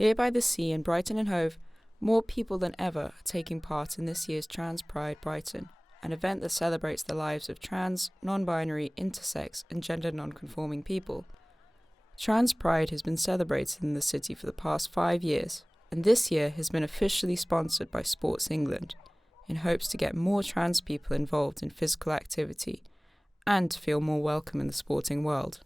Here by the sea in Brighton and Hove, more people than ever are taking part in this year's Trans Pride Brighton, an event that celebrates the lives of trans, non-binary, intersex and gender non-conforming people. Trans Pride has been celebrated in the city for the past 5 years, and this year has been officially sponsored by Sports England, in hopes to get more trans people involved in physical activity and to feel more welcome in the sporting world.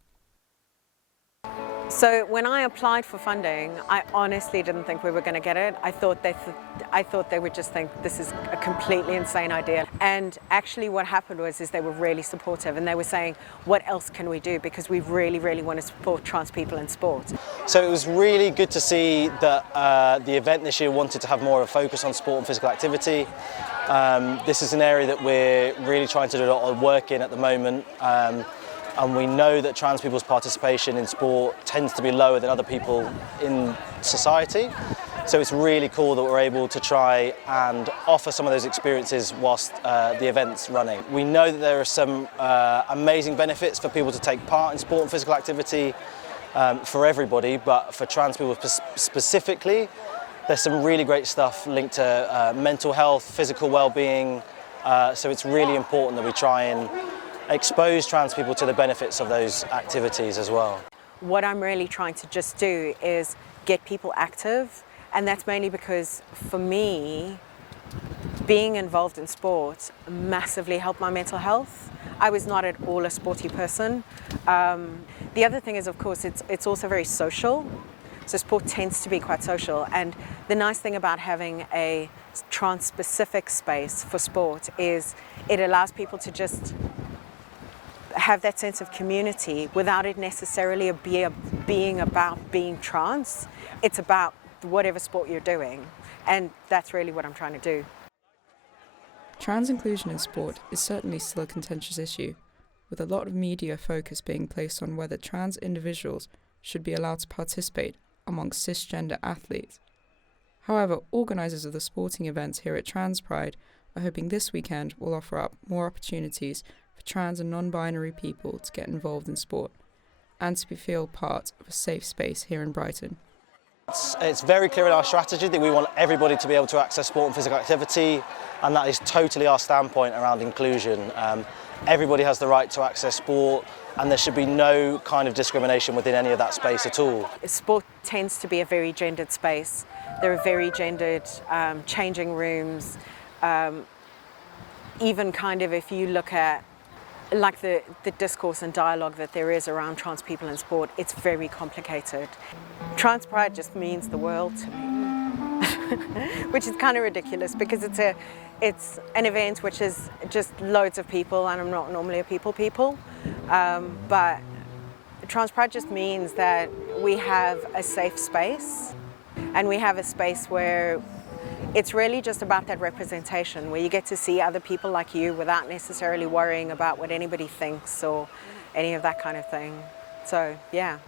So when I applied for funding, I honestly didn't think we were going to get it. I thought they would just think this is a completely insane idea. And actually what happened was they were really supportive, and they were saying, what else can we do? Because we really, really want to support trans people in sport. So it was really good to see that the event this year wanted to have more of a focus on sport and physical activity. This is an area that we're really trying to do a lot of work in at the moment. And we know that trans people's participation in sport tends to be lower than other people in society. So it's really cool that we're able to try and offer some of those experiences whilst the event's running. We know that there are some amazing benefits for people to take part in sport and physical activity for everybody, but for trans people specifically, there's some really great stuff linked to mental health, physical well-being. So it's really important that we try and expose trans people to the benefits of those activities as well. What I'm really trying to just do is get people active, and that's mainly because for me, being involved in sport massively helped my mental health. I was not at all a sporty person. The other thing is, of course, it's also very social. So sport tends to be quite social, and the nice thing about having a trans-specific space for sport is it allows people to just have that sense of community without it necessarily being about being trans. It's about whatever sport you're doing, and that's really what I'm trying to do. Trans inclusion in sport is certainly still a contentious issue, with a lot of media focus being placed on whether trans individuals should be allowed to participate amongst cisgender athletes. However, organisers of the sporting events here at Trans Pride are hoping this weekend will offer up more opportunities for trans and non-binary people to get involved in sport and to feel part of a safe space here in Brighton. It's very clear in our strategy that we want everybody to be able to access sport and physical activity, and that is totally our standpoint around inclusion. Everybody has the right to access sport, and there should be no kind of discrimination within any of that space at all. Sport tends to be a very gendered space. There are very gendered changing rooms. Even kind of if you look at like the discourse and dialogue that there is around trans people in sport, it's very complicated. Trans Pride just means the world to me, which is kind of ridiculous because it's an event which is just loads of people, and I'm not normally a people, but Trans Pride just means that we have a safe space, and we have a space where it's really just about that representation, where you get to see other people like you without necessarily worrying about what anybody thinks or any of that kind of thing. So, yeah.